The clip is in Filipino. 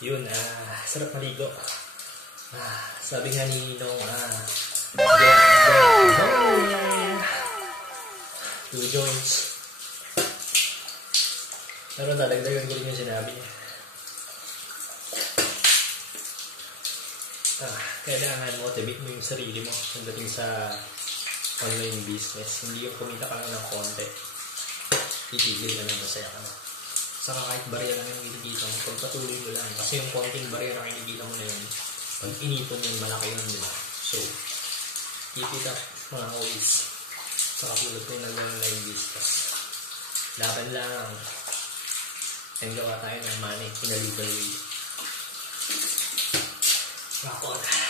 Yun, sarap maligo. Sabi nga ni Ninong, two joints. Pero dadagdagan ko rin yung sinabi niya. Kailangan motivate mo yung sarili mo pagdating sa online business. Hindi yung kumita ka lang ng konti. Titigil ka na, masaya ka na. Saka kahit barya lang yung kinikita mo, pagpatuloy mo lang. Kasi yung konting barya na kinikita mo na yun, pag inipon yun, malaki yun, diba? So, keep it up, mga always. Saka tulad ko yung nag-online business. Laban lang. And gawa tayo ng money in a legal way. Rock on.